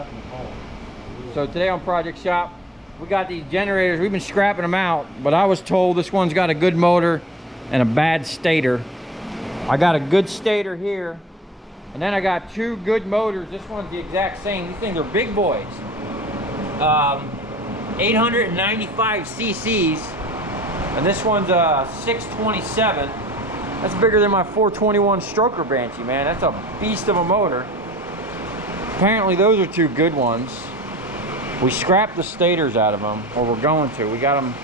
nothing home. So today on Project Shop, we got these generators. We've been scrapping them out, but I was told this one's got a good motor and a bad stator. I got a good stator here, and then I got two good motors. This one's the exact same. These things are big boys. 895 cc's, and this one's 627. That's bigger than my 421 stroker Banshee, man. That's a beast of a motor. Apparently those are two good ones. We scrapped the stators out of them, or we're going to. We got them.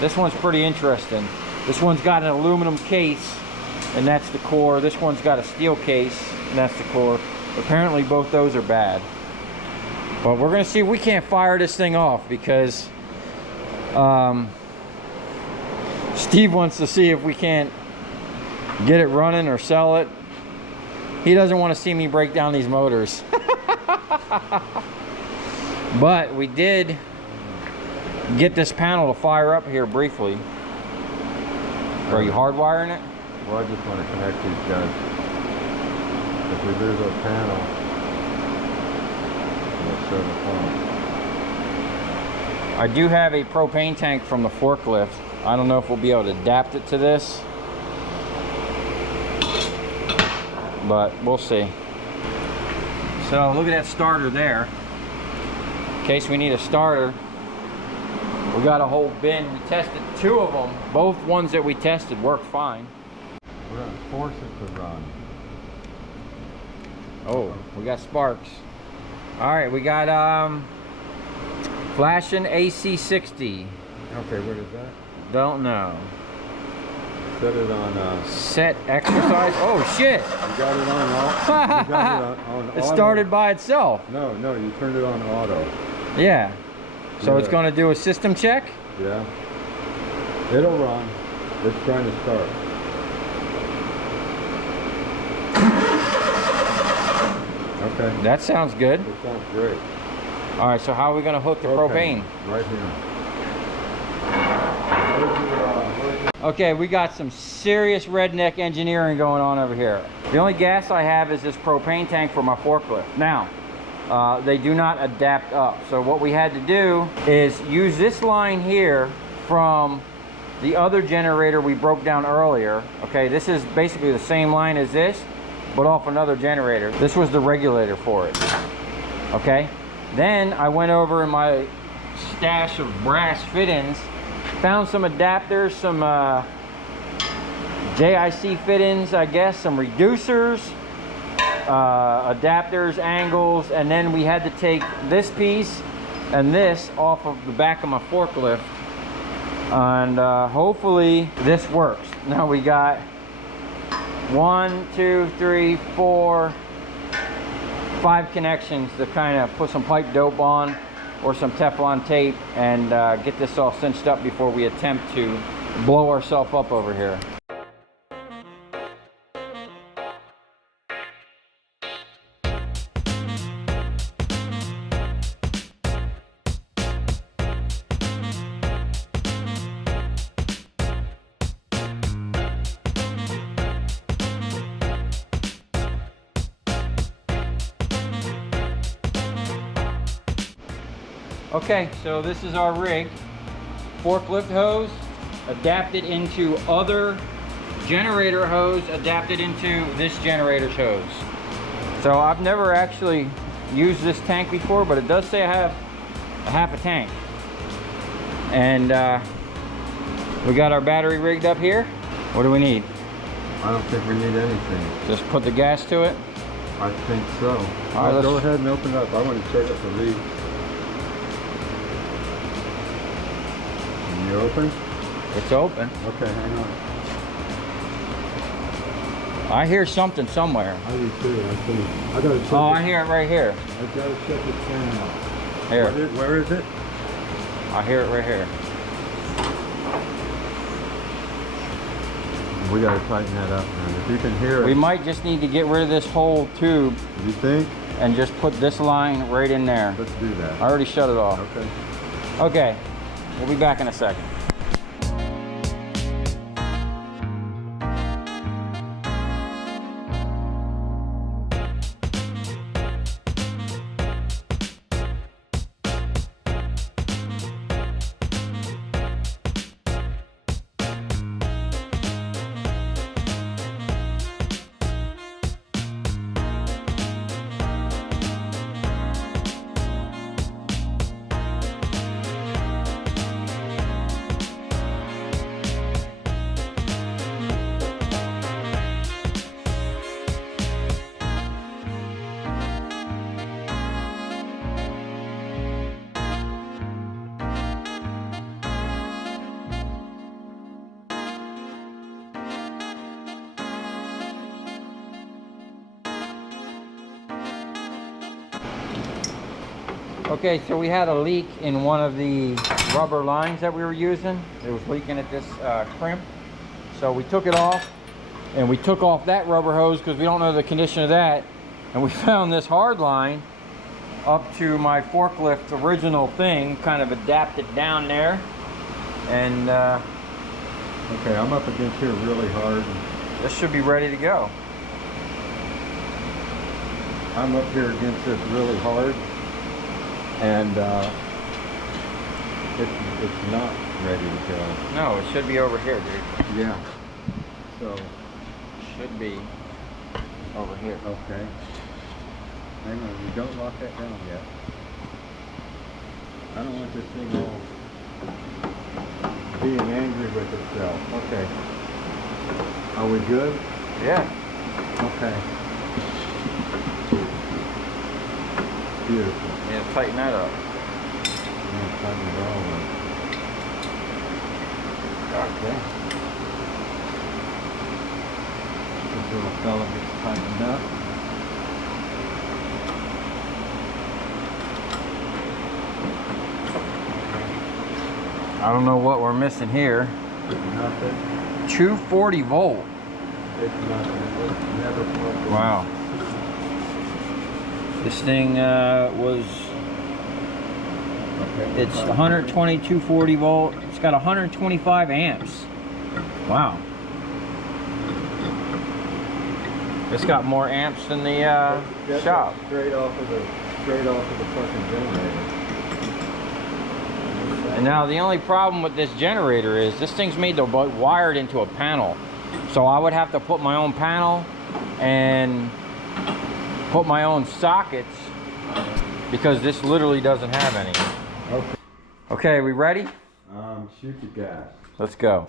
This one's pretty interesting. This one's got an aluminum case, and that's the core. This one's got a steel case, and that's the core. Apparently both those are bad. But we're gonna see if we can't fire this thing off, because Steve wants to see if we can't get it running or sell it. He doesn't want to see me break down these motors. But we did get this panel to fire up here briefly. Are you hardwiring it? Well, I just want to connect these guys. If we lose our panel, we'll shut the phone. I do have a propane tank from the forklift. I don't know if we'll be able to adapt it to this, but we'll see. So look at that starter there. In case we need a starter, we got a whole bin. We tested two of them. Both ones that we tested worked fine. We're going to force it to run. Oh, we got sparks. All right, we got flashing AC60. Okay, what is that? Don't know. Set it on Set exercise. Oh shit! You got it on all. You got it on It auto. started by itself. No, you turned it on auto. Yeah. So Yeah. it's going to do a system check. Yeah. It'll run. It's trying to start. Okay. That sounds good. It sounds great. All right. So how are we going to hook the propane? Right here. Okay, we got some serious redneck engineering going on over here. The only gas I have is this propane tank for my forklift. Now, they do not adapt up. So what we had to do is use this line here from the other generator we broke down earlier. Okay, this is basically the same line as this, but off another generator. This was the regulator for it. Okay, then I went over in my stash of brass fittings, found some adapters, some JIC fittings, I guess, some reducers, adapters, angles, and then we had to take this piece and this off of the back of my forklift, and hopefully this works. Now we got 1, 2, 3, 4, 5 connections to kind of put some pipe dope on or some Teflon tape and get this all cinched up before we attempt to blow ourselves up over here. Okay, so this is our rig. Forklift hose adapted into other generator hose adapted into this generator's hose. So I've never actually used this tank before, but it does say I have a half a tank. And we got our battery rigged up here. What do we need? I don't think we need anything. Just put the gas to it? I think so. All right, go ahead and open it up. I want to check up the leak. You open? It's open. Okay, hang on. I hear something somewhere. I do too, I think. I gotta check. Oh, I hear it right here. I gotta check the fan out. Here. Where is it? I hear it right here. We gotta tighten that up, man. If you can hear it. We might just need to get rid of this whole tube You think? and just put this line right in there. Let's do that. I already shut it off. Okay. Okay, we'll be back in a second. Okay, so we had a leak in one of the rubber lines that we were using. It was leaking at this crimp. So we took it off, and we took off that rubber hose because we don't know the condition of that. And we found this hard line up to my forklift's original thing, kind of adapted down there. And okay, I'm up against here really hard. this should be ready to go. I'm up here against this really hard, and it's not ready to go. No, it should be over here, dude. Yeah. So, Should be over here. okay. Hang on, you don't lock that down yet. I don't want this thing all being angry with itself. Okay. Are we good? Yeah. Okay. Beautiful. Yeah, tighten that up. Yeah, tighten it all up. Okay. This little fella gets tightened up. I don't know what we're missing here. Nothing. 240 volt. It's nothing. It's never plugged in. Wow. This thing was, Okay. it's 120, 240 volt. It's got 125 amps. Wow. It's got more amps than the That's shop. Straight off of the fucking generator. And now the only problem with this generator is this thing's made to be wired into a panel. So I would have to put my own panel and put my own sockets because this literally doesn't have any. Okay. Okay, we ready? Shoot the gas. Let's go.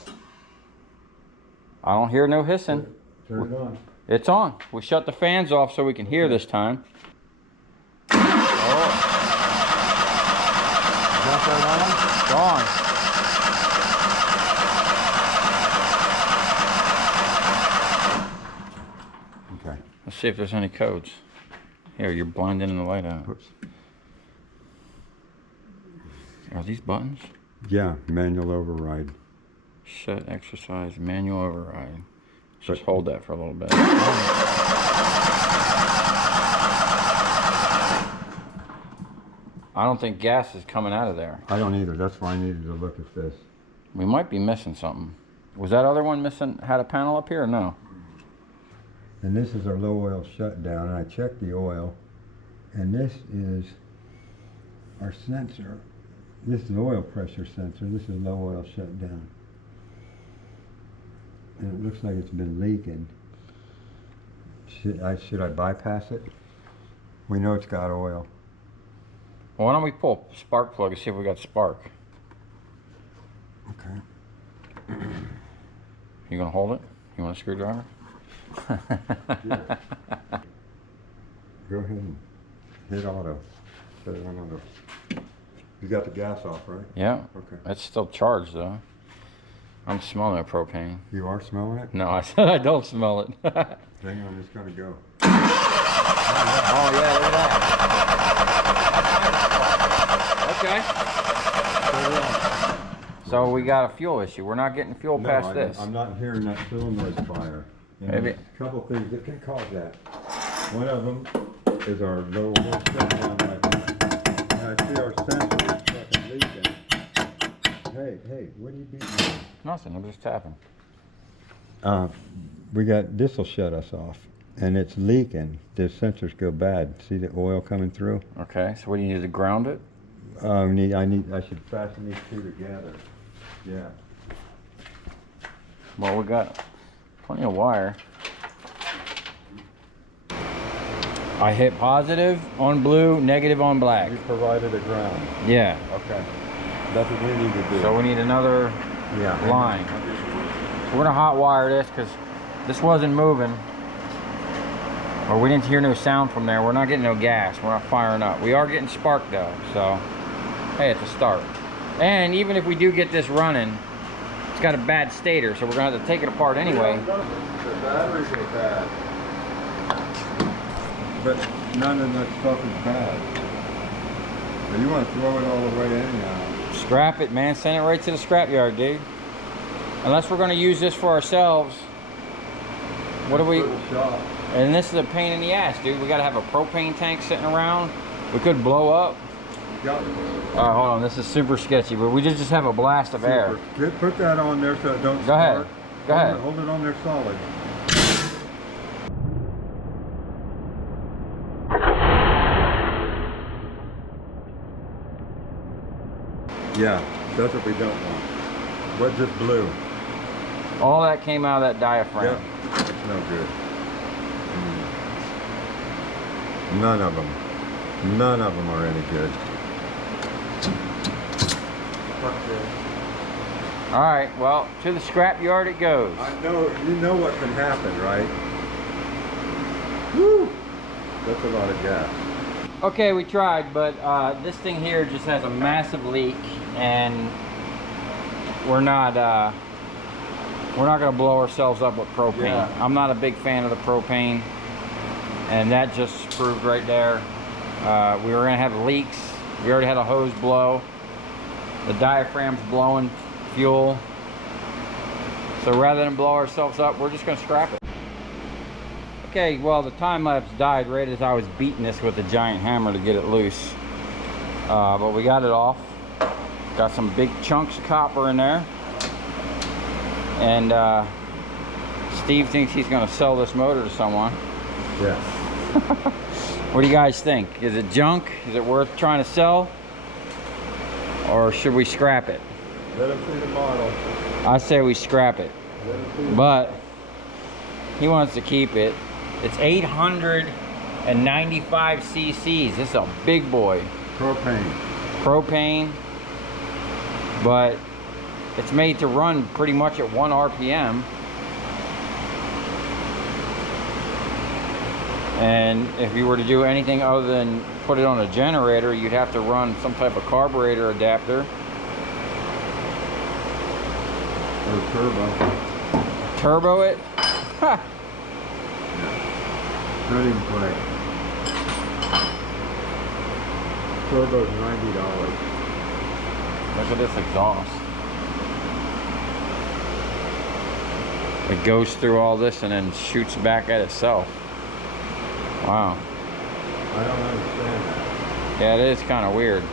I don't hear no hissing. Turn it on. It's on. We shut the fans off so we can hear this time. Oh. Is that on? It's on. Okay. Let's see if there's any codes. Here, you're blinding the light out. Whoops. Are these buttons? Yeah, manual override. Set exercise, manual override. Just hold that for a little bit. I don't think gas is coming out of there. I don't either. That's why I needed to look at this. We might be missing something. Was that other one missing, had a panel up here or no? And this is our low oil shutdown. And I checked the oil, and this is our sensor. This is the oil pressure sensor. This is low oil shutdown. And it looks like it's been leaking. Should I bypass it? We know it's got oil. Well, why don't we pull a spark plug and see if we got spark? Okay. You gonna hold it? You want a screwdriver? Yeah. Go ahead and hit auto. Set it on auto. You got the gas off, right? Yeah. Okay. It's still charged though. I'm smelling a propane. You are smelling it? No, I said I don't smell it. Hang on, it's gonna go. Oh yeah, look at that. Okay. So we got a fuel issue. We're not getting fuel past this. I'm not hearing that solenoid fire. And Maybe. there's a couple things that can cause that. One of them is our low oil shutdown right now. And I see our sensor is fucking leaking. Hey, what are you beating me? Nothing. I'm just tapping. This will shut us off. And it's leaking. The sensors go bad. See the oil coming through? Okay. So what do you need to ground it? I should fasten these two together. Yeah. Well, we got plenty of wire. I hit positive on blue, negative on black. You provided a ground. Yeah. Okay. That's what we need to do. So we need another line. So we're gonna hot wire this because this wasn't moving. Or we didn't hear no sound from there. We're not getting no gas. We're not firing up. We are getting spark though. So, hey, it's a start. And even if we do get this running, it's got a bad stator, so we're gonna have to take it apart anyway. The batteries are bad. But none of that stuff is bad. But you want to throw it all away anyhow. Scrap it, man. Send it right to the scrapyard, dude. Unless we're going to use this for ourselves. What do we... And this is a pain in the ass, dude. We got to have a propane tank sitting around. We could blow up. Got it. All right, hold on. This is super sketchy, but we just have a blast of air. Put that on there so it don't Go ahead. start. Go ahead. Hold it on there solid. Yeah, that's what we don't want. What just blew? All that came out of that diaphragm. Yep, it's no good. None of them. None of them are any good. Fuck this. All right, well, to the scrapyard it goes. I know, you know what can happen, right? Woo! That's a lot of gas. Okay, we tried, but this thing here just has a massive leak, and we're not gonna blow ourselves up with propane. Yeah. I'm not a big fan of the propane, and that just proved right there. We were gonna have leaks. We already had a hose blow. The diaphragm's blowing fuel. So rather than blow ourselves up, we're just gonna scrap it. Okay, well, the time lapse died right as I was beating this with a giant hammer to get it loose. But we got it off. Got some big chunks of copper in there. And Steve thinks he's gonna sell this motor to someone. Yeah. What do you guys think? Is it junk? Is it worth trying to sell? Or should we scrap it? Let him see the model. I say we scrap it. Let him see the But he wants to keep it. It's 895 cc's. This is a big boy. propane. Propane. But it's made to run pretty much at 1 RPM. And if you were to do anything other than put it on a generator, you'd have to run some type of carburetor adapter. Or turbo. Turbo it? Ha! Not even play. Turbo's $90. Look at this exhaust. It goes through all this and then shoots back at itself. Wow. I don't understand that. Yeah, it is kind of weird.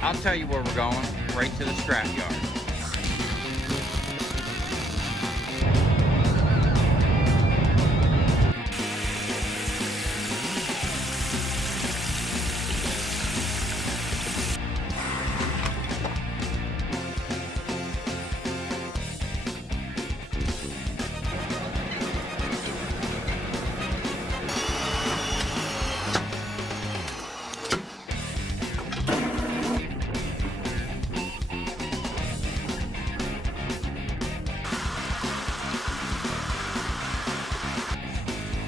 I'll tell you where we're going, right to the scrapyard.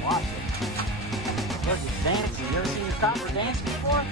Watch it. Look, it's dancing. You ever seen the copper dance before?